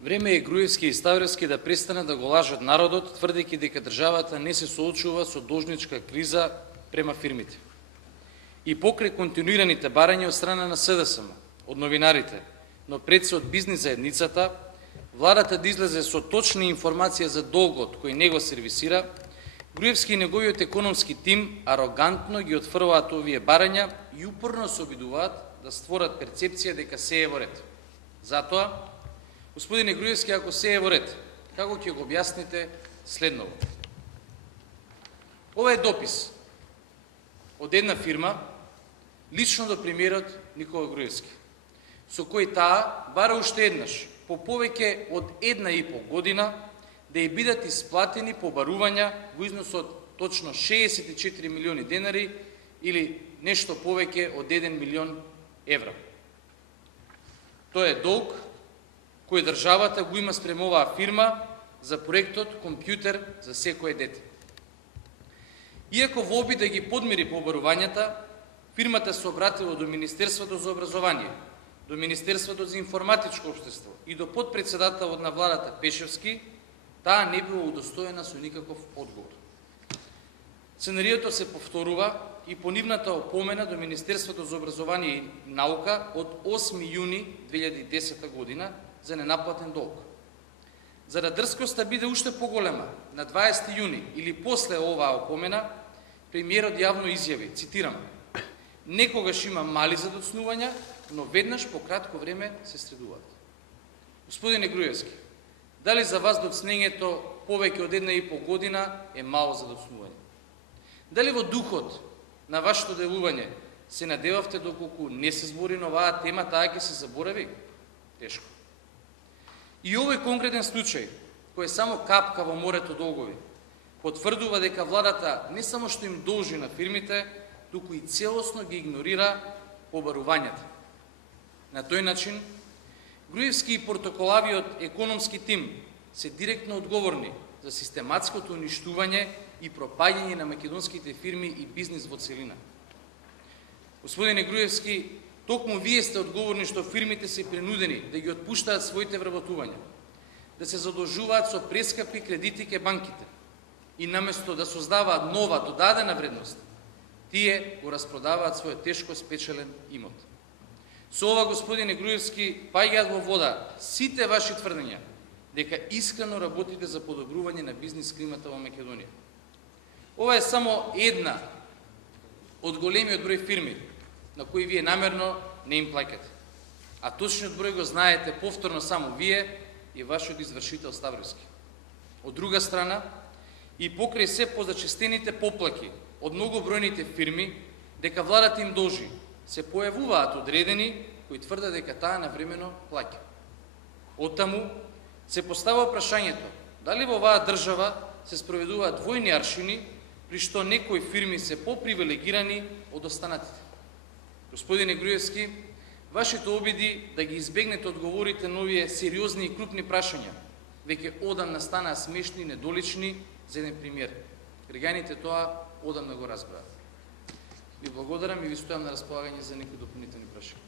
Време е Груевски и Ставровски да престанат да го лажат народот, тврдејќи дека државата не се соочува со должничка криза према фирмите. И покрај континуираните барања од страна на СДСМ, од новинарите, но пред се од бизнис заедницата, владата да излезе со точна информација за долгот кој не го сервисира, Груевски и неговиот економски тим арогантно ги отфрваат овие барања и упорно се обидуваат да створат перцепција дека се е во ред. Затоа, господине Груевски, ако се е во ред, како ќе го објасните следново? Ова е допис од една фирма, лично до премиерот Никола Груевски, со кој таа бара уште еднаш, по повеќе од 1,5 година, да ја бидат исплатени побарувања во износот точно 64 милиони денари или нешто повеќе од 1 милион евра. Тоа е долг кој државата го има спрема оваа фирма за проектот компјутер за секое дете. Иако во обид да ги подмири побарувањата, фирмата се обратила до Министерството за образование, до Министерството за информатичко општество и до подпредседателот на владата Пешевски, таа не била удостоена со никаков одговор. Сценариото се повторува и по нивната опомена до Министерството за образование и наука од 8 јуни 2010 година за ненаплатен долг. За да дрскоста биде уште поголема, на 20 јуни или после оваа опомена, премиерот јавно изјави, цитирам: "Некогаш има мали задоцнувања, но веднаш по кратко време се средуваат." Господине Груевски, дали за вас доцнењето повеќе од 1,5 година е мало задоцнување? Дали во духот на вашето делување се надевавте доколку не се збори на оваа тема, таа ќе се заборави? Тешко. И овој конкретен случај, кој е само капка во морето долгови, потврдува дека владата не само што им должи на фирмите, туку и целосно ги игнорира побарувањата. На тој начин, Груевски и протоколавиот економски тим се директно одговорни за систематското уништување и пропаѓање на македонските фирми и бизнис во целина. Господине Груевски, токму вие сте одговорни што фирмите се принудени да ги отпуштаат своите вработувања, да се задолжуваат со прескапи кредити ке банките и наместо да создаваат нова додадена вредност, тие го распродаваат својот тешко спечелен имот. Со ова, господине Груевски, паѓаат во вода сите ваши тврдења дека искрено работите за подобрување на бизнис климата во Македонија. Ова е само една од големиот број фирми на кои вие намерно не им плаќате. А точниот број го знаете повторно само вие и вашиот извршител Ставровски. Од друга страна, и покрај се позачестените поплаки од многобројните фирми дека владата им должи, се појавуваат одредени кои тврдат дека таа навремено плаќа. Оттаму се постава прашањето дали во оваа држава се спроведуваат двојни аршини, при што некои фирми се попривилегирани од останатите. Господине Груевски, вашите обиди да ги избегнете одговорите на овие сериозни и крупни прашања веќе одамна станаа смешни и недолични за еден премиер. Граѓаните тоа одамна го разбраат. Ви благодарам и ви стојам на располагање за некои дополнителни прашања.